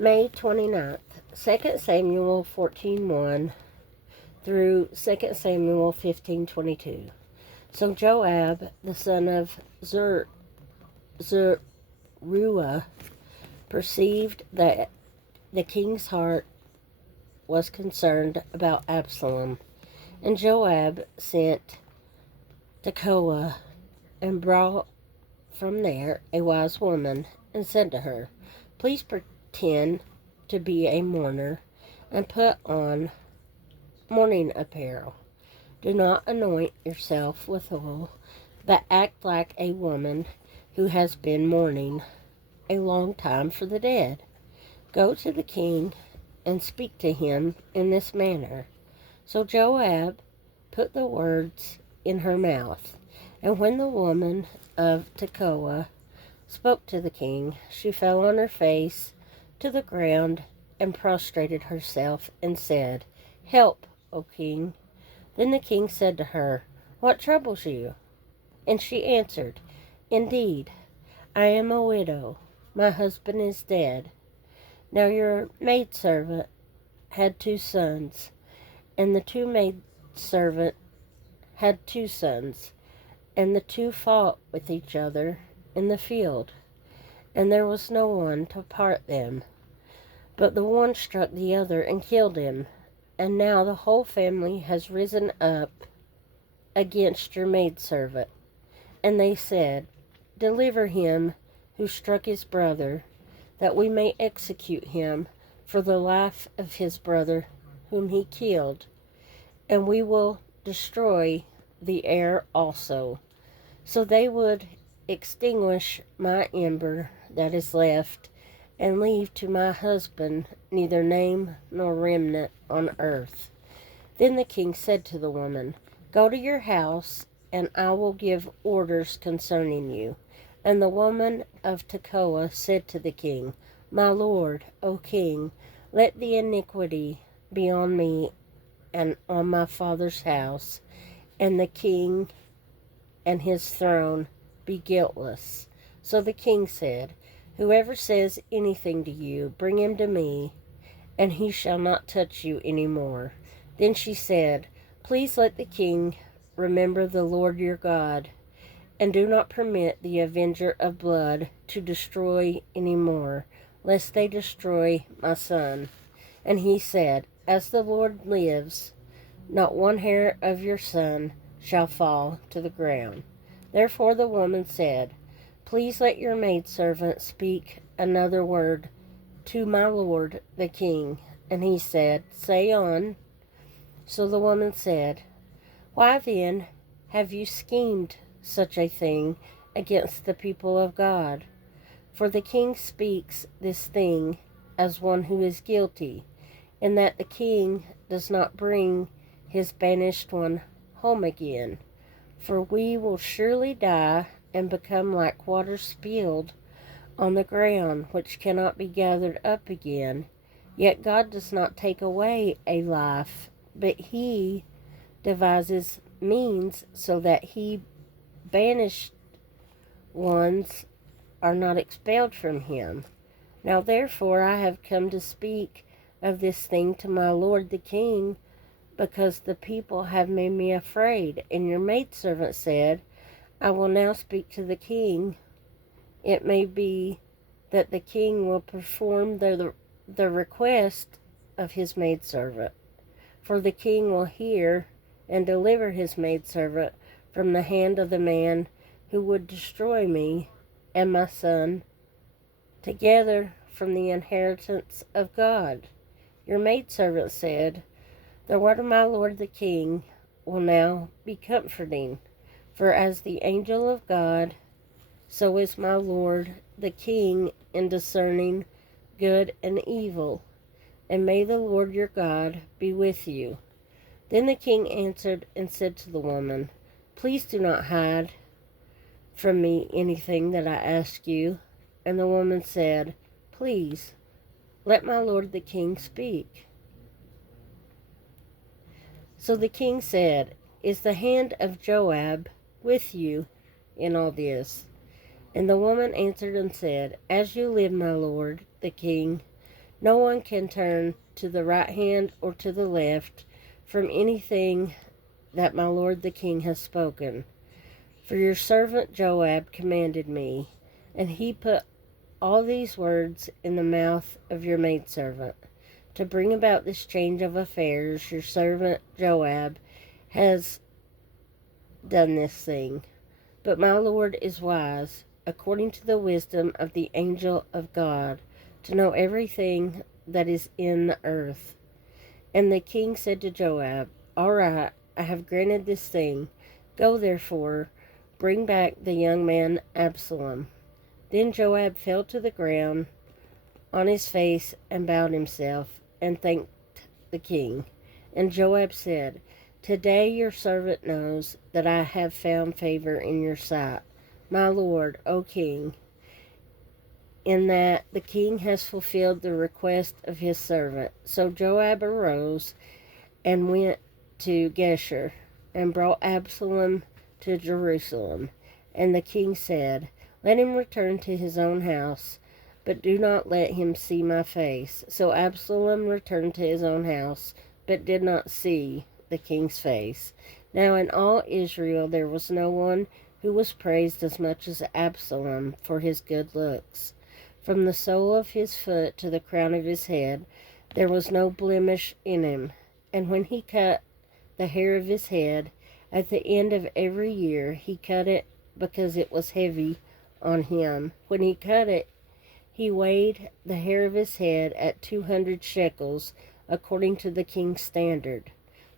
May 29th, 2 Samuel 14:1 through 2 Samuel 15:22. So Joab, the son of Zeruiah, perceived that the king's heart was concerned about Absalom. And Joab sent Tekoa and brought from there a wise woman and said to her, "Please pretend to be a mourner and put on mourning apparel. Do not anoint yourself with oil, but act like a woman who has been mourning a long time for the dead. Go to the king and speak to him in this manner." So Joab put the words in her mouth. And when the woman of Tekoa spoke to the king, she fell on her face to the ground and prostrated herself and said, "Help, O king." Then the king said to her, "What troubles you?" And she answered, "Indeed, I am a widow. My husband is dead. Now your maidservant had 2 sons, and the two maidservant had 2 sons, and the two fought with each other in the field, and there was no one to part them. But the one struck the other and killed him, and now the whole family has risen up against your maidservant." And they said, "Deliver him who struck his brother, that we may execute him for the life of his brother whom he killed, and we will destroy the heir also." So they would extinguish my ember that is left, and leave to my husband neither name nor remnant on earth. Then the king said to the woman, "Go to your house, and I will give orders concerning you." And the woman of Tekoa said to the king, "My lord, O king, let the iniquity be on me and on my father's house, and the king and his throne be guiltless." So the king said, "Whoever says anything to you, bring him to me, and he shall not touch you any more." Then she said, "Please let the king remember the Lord your God, and do not permit the avenger of blood to destroy any more, lest they destroy my son." And he said, "As the Lord lives, not one hair of your son shall fall to the ground." Therefore the woman said, "Please let your maidservant speak another word to my lord the king." And he said, "Say on." So the woman said, "Why then have you schemed such a thing against the people of God? For the king speaks this thing as one who is guilty, in that the king does not bring his banished one home again. For we will surely die and become like water spilled on the ground, which cannot be gathered up again. Yet God does not take away a life, but he devises means so that he banished ones are not expelled from him. Now therefore I have come to speak of this thing to my lord the king, because the people have made me afraid." And your maidservant said, "I will now speak to the king. It may be that the king will perform the request of his maidservant. For the king will hear and deliver his maidservant from the hand of the man who would destroy me and my son together from the inheritance of God." Your maidservant said, "The word of my lord the king will now be comforting. For as the angel of God, so is my lord the king in discerning good and evil. And may the Lord your God be with you." Then the king answered and said to the woman, "Please do not hide from me anything that I ask you." And the woman said, "Please, let my lord the king speak." So the king said, "Is the hand of Joab with you in all this?" And the woman answered and said, "As you live, my lord the king, No one can turn to the right hand or to the left from anything that my lord the king has spoken. For your servant Joab commanded me, and he put all these words in the mouth of your maidservant. To bring about this change of affairs, your servant Joab has done this thing. But my Lord is wise, according to the wisdom of the angel of God, to know everything that is in the earth. And the king said to Joab, All right, I have granted this thing. Go therefore, bring back the young man Absalom. Then Joab fell to the ground on his face and bowed himself and thanked the king. And Joab said, Today your servant knows that I have found favor in your sight, my lord, O king, in that the king has fulfilled the request of his servant. So Joab arose and went to Geshur and brought Absalom to Jerusalem. And the king said, Let him return to his own house, but do not let him see my face. So Absalom returned to his own house, but did not see the king's face. Now in all Israel there was no one who was praised as much as Absalom for his good looks. From the sole of his foot to the crown of his head there was no blemish in him. And when he cut the hair of his head, at the end of every year he cut it because it was heavy on him. When he cut it, he weighed the hair of his head at 200 shekels, according to the king's standard.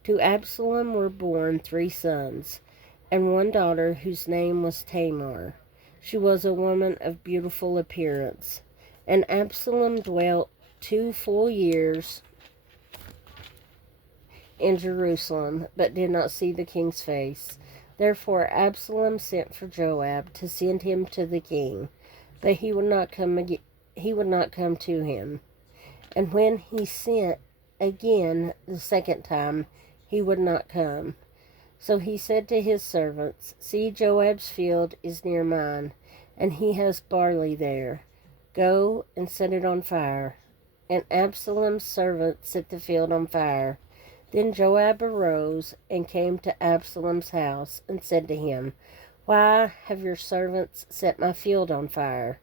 To Absalom were born 3 sons, and 1 daughter whose name was Tamar. She was a woman of beautiful appearance. And Absalom dwelt 2 full years in Jerusalem, but did not see the king's face. Therefore Absalom sent for Joab to send him to the king, but he would not come to him. And when he sent again the second time, he would not come. So he said to his servants, See, Joab's field is near mine, and he has barley there. Go and set it on fire. And Absalom's servants set the field on fire. Then Joab arose and came to Absalom's house and said to him, Why have your servants set my field on fire?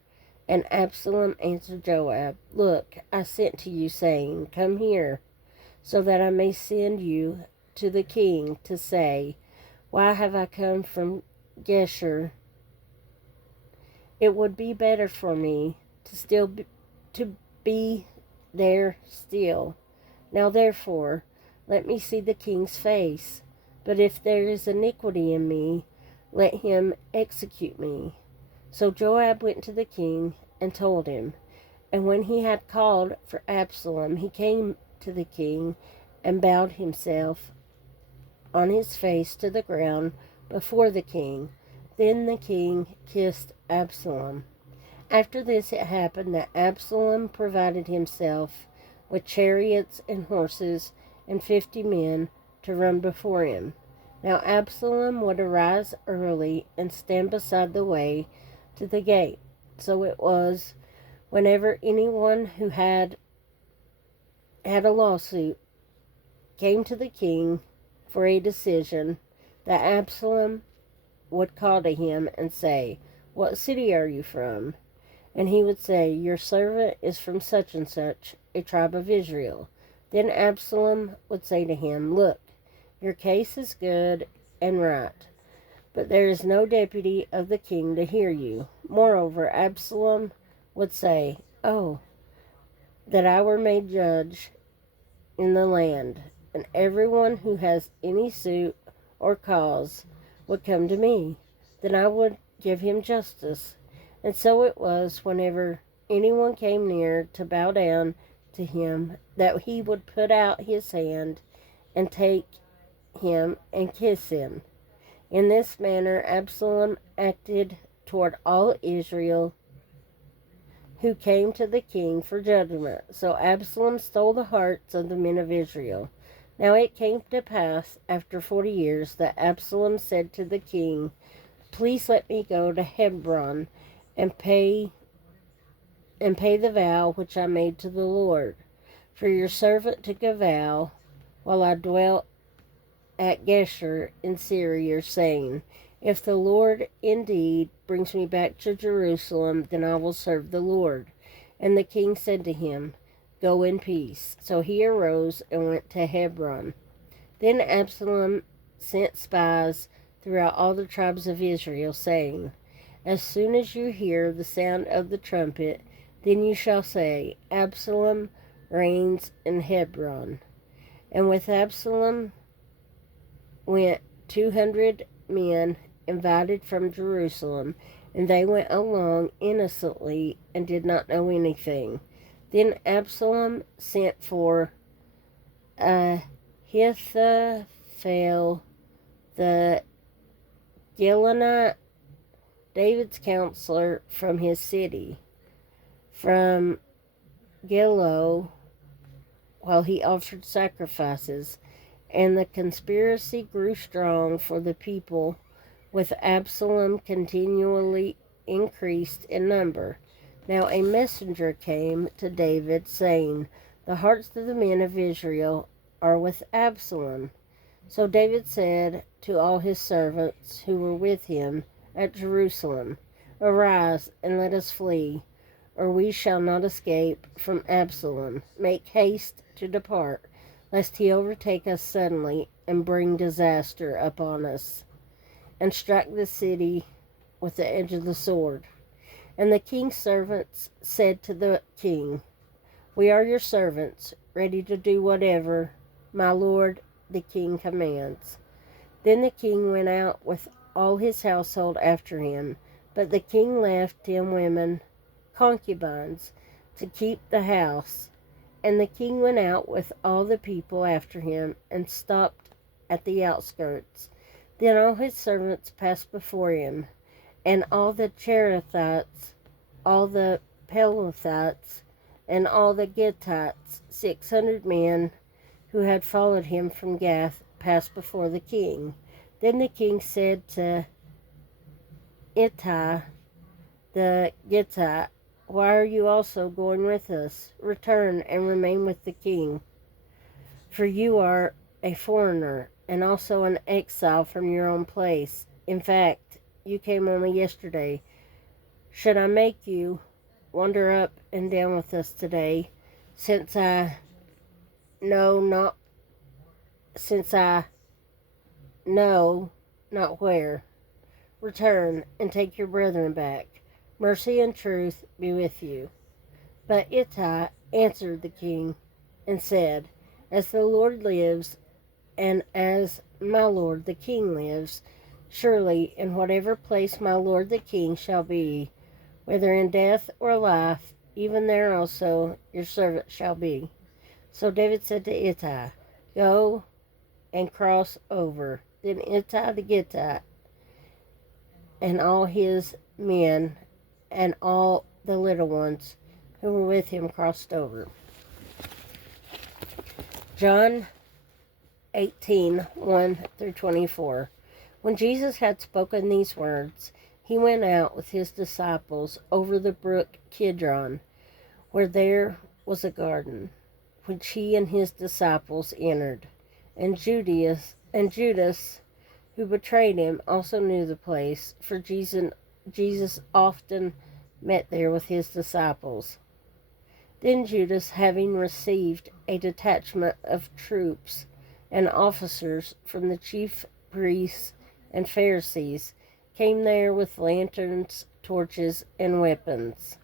And Absalom answered Joab, Look, I sent to you, saying, Come here, so that I may send you to the king to say, Why have I come from Geshur? It would be better for me to be there still. Now therefore, let me see the king's face. But if there is iniquity in me, let him execute me. So Joab went to the king and told him. And when he had called for Absalom, he came to the king and bowed himself on his face to the ground before the king. Then the king kissed Absalom. After this it happened that Absalom provided himself with chariots and horses and 50 men to run before him. Now Absalom would arise early and stand beside the way to the gate. So it was, whenever anyone who had a lawsuit came to the king for a decision, that Absalom would call to him and say, What city are you from? And he would say, Your servant is from such and such, a tribe of Israel. Then Absalom would say to him, Look, your case is good and right, but there is no deputy of the king to hear you. Moreover, Absalom would say, Oh, that I were made judge in the land, and everyone who has any suit or cause would come to me. Then I would give him justice. And so it was, whenever anyone came near to bow down to him, that he would put out his hand and take him and kiss him. In this manner Absalom acted toward all Israel who came to the king for judgment. So Absalom stole the hearts of the men of Israel. Now it came to pass after 40 years that Absalom said to the king, Please let me go to Hebron and pay and pay the vow which I made to the Lord. For your servant took a vow while I dwelt at Geshur in Syria, saying, if the Lord indeed brings me back to Jerusalem, then I will serve the Lord. And the king said to him, go in peace. So he arose and went to Hebron. Then Absalom sent spies throughout all the tribes of Israel, saying, as soon as you hear the sound of the trumpet, then you shall say, Absalom reigns in Hebron. And with Absalom went 200 men invited from Jerusalem, and they went along innocently and did not know anything. Then Absalom sent for Ahithophel the Gilonite, David's counselor, from his city, from Gilo, while he offered sacrifices. And the conspiracy grew strong, for the people with Absalom continually increased in number. Now a messenger came to David, saying, the hearts of the men of Israel are with Absalom. So David said to all his servants who were with him at Jerusalem, arise and let us flee, or we shall not escape from Absalom. Make haste to depart, lest he overtake us suddenly and bring disaster upon us, and strike the city with the edge of the sword. And the king's servants said to the king, we are your servants, ready to do whatever my lord the king commands. Then the king went out with all his household after him, but the king left 10 women, concubines, to keep the house. And the king went out with all the people after him, and stopped at the outskirts. Then all his servants passed before him, and all the Cherethites, all the Pelethites, and all the Gittites, 600 men who had followed him from Gath, passed before the king. Then the king said to Ittai the Gittite, why are you also going with us? Return and remain with the king, for you are a foreigner and also an exile from your own place. In fact, you came only yesterday. Should I make you wander up and down with us today, since I know not where? Return and take your brethren back. Mercy and truth be with you. But Ittai answered the king and said, as the Lord lives, and as my lord the king lives, surely in whatever place my lord the king shall be, whether in death or life, even there also your servant shall be. So David said to Ittai, go and cross over. Then Ittai the Gittite and all his men and all the little ones who were with him crossed over. John 18:1-24. When Jesus had spoken these words, he went out with his disciples over the brook Kidron, where there was a garden, which he and his disciples entered. And Judas, who betrayed him, also knew the place, for Jesus often met there with his disciples. Then Judas, having received a detachment of troops and officers from the chief priests and Pharisees, came there with lanterns, torches, and weapons.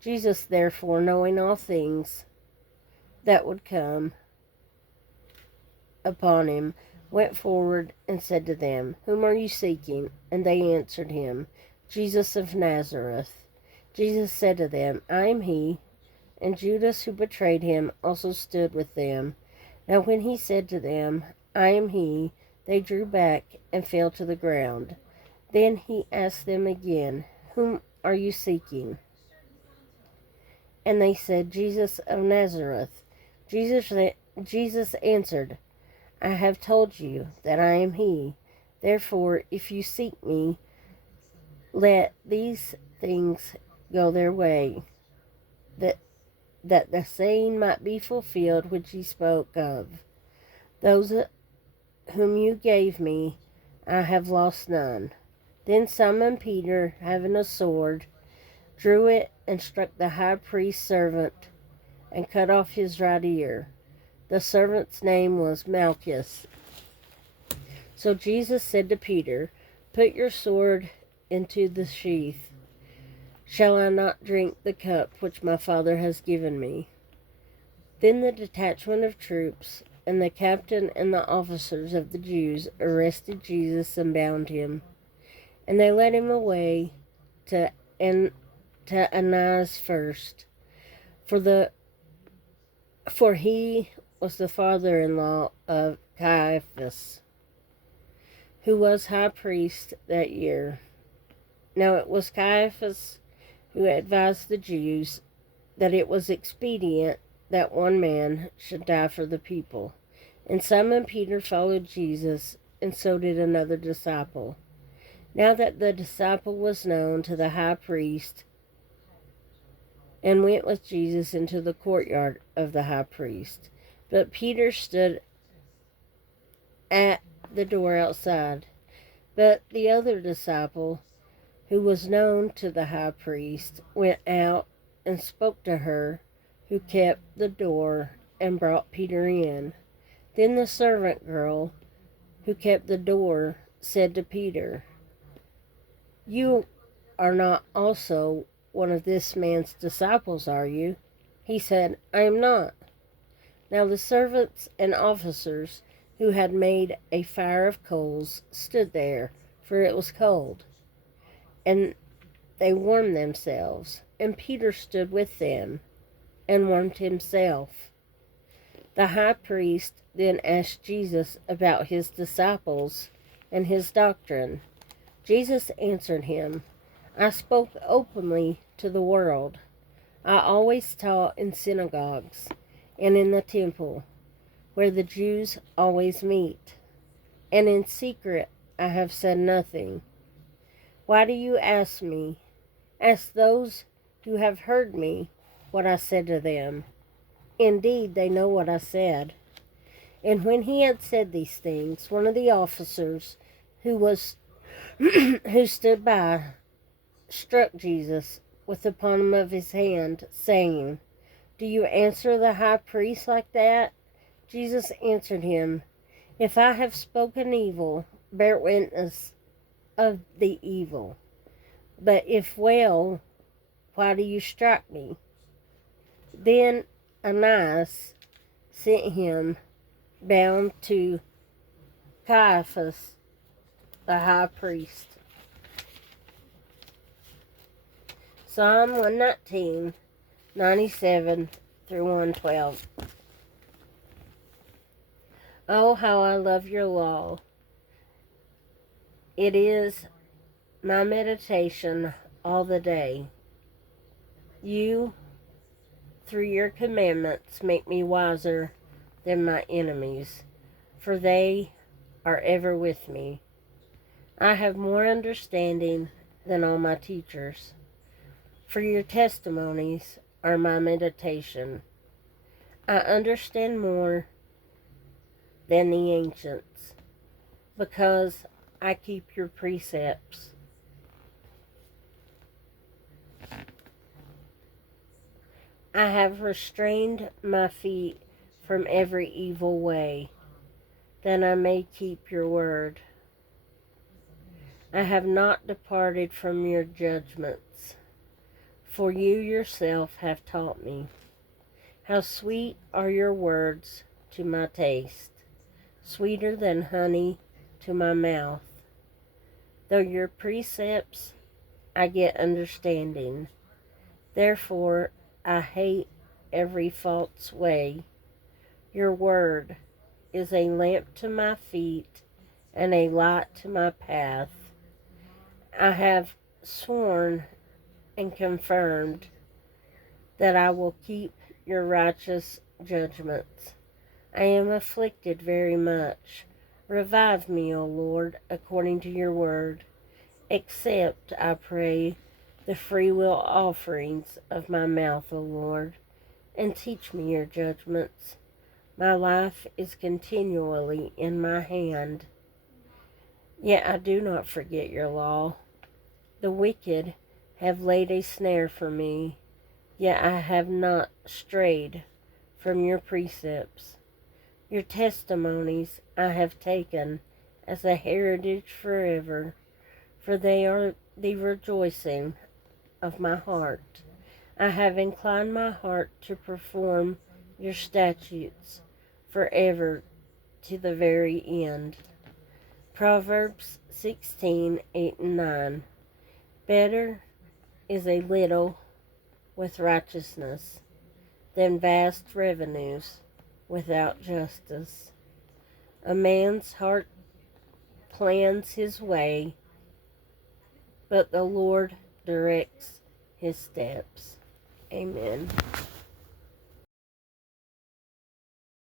Jesus, therefore, knowing all things that would come upon him, went forward and said to them, whom are you seeking? And they answered him, Jesus of Nazareth. Jesus said to them, I am he. And Judas, who betrayed him, also stood with them. Now when he said to them, I am he, they drew back and fell to the ground. Then he asked them again, whom are you seeking? And they said, Jesus of Nazareth. Jesus answered, I have told you that I am he. Therefore, if you seek me, let these things go their way. that the saying might be fulfilled which he spoke of, "Those whom you gave me, I have lost none." Then Simon Peter, having a sword, drew it and struck the high priest's servant and cut off his right ear. The servant's name was Malchus. So Jesus said to Peter, "Put your sword into the sheath. Shall I not drink the cup which my Father has given me?" Then the detachment of troops and the captain and the officers of the Jews arrested Jesus and bound him. And they led him away to Annas first, for he was the father-in-law of Caiaphas, who was high priest that year. Now it was Caiaphas who advised the Jews that it was expedient that one man should die for the people. And Simon Peter followed Jesus, and so did another disciple. Now that the disciple was known to the high priest, and went with Jesus into the courtyard of the high priest. But Peter stood at the door outside. But the other disciple, who was known to the high priest, went out and spoke to her who kept the door and brought Peter in. Then the servant girl who kept the door said to Peter, "You are not also one of this man's disciples, are you?" He said, "I am not." Now the servants and officers who had made a fire of coals stood there, for it was cold, and they warmed themselves. And Peter stood with them and warmed himself. The high priest then asked Jesus about his disciples and his doctrine. Jesus answered him, "I spoke openly to the world. I always taught in synagogues and in the temple, where the Jews always meet. And in secret I have said nothing. Why do you ask me? Ask those who have heard me what I said to them. Indeed, they know what I said." And when he had said these things, one of the officers who stood by struck Jesus with the palm of his hand, saying, "Do you answer the high priest like that?" Jesus answered him, "If I have spoken evil, bear witness of the evil. But if well, why do you strike me?" Then Annas sent him bound to Caiaphas, the high priest. Psalm 119, 97 through 112. Oh, how I love your law. It is my meditation all the day. You, through your commandments, make me wiser than my enemies, for they are ever with me. I have more understanding than all my teachers, for your testimonies are my meditation. I understand more than the ancients, because I keep your precepts. I have restrained my feet from every evil way, that I may keep your word. I have not departed from your judgments, for you yourself have taught me. How sweet are your words to my taste, sweeter than honey to my mouth. Though your precepts I get understanding, therefore I hate every false way. Your word is a lamp to my feet and a light to my path. I have sworn and confirmed that I will keep your righteous judgments. I am afflicted very much. Revive me, O Lord, according to your word. Accept, I pray, the freewill offerings of my mouth, O Lord, and teach me your judgments. My life is continually in my hand, yet I do not forget your law. The wicked have laid a snare for me, yet I have not strayed from your precepts. Your testimonies I have taken as a heritage forever, for they are the rejoicing of my heart. I have inclined my heart to perform your statutes forever to the very end. Proverbs 16:8 and 9. Better is a little with righteousness than vast revenues without justice. A man's heart plans his way, but the Lord directs his steps. Amen.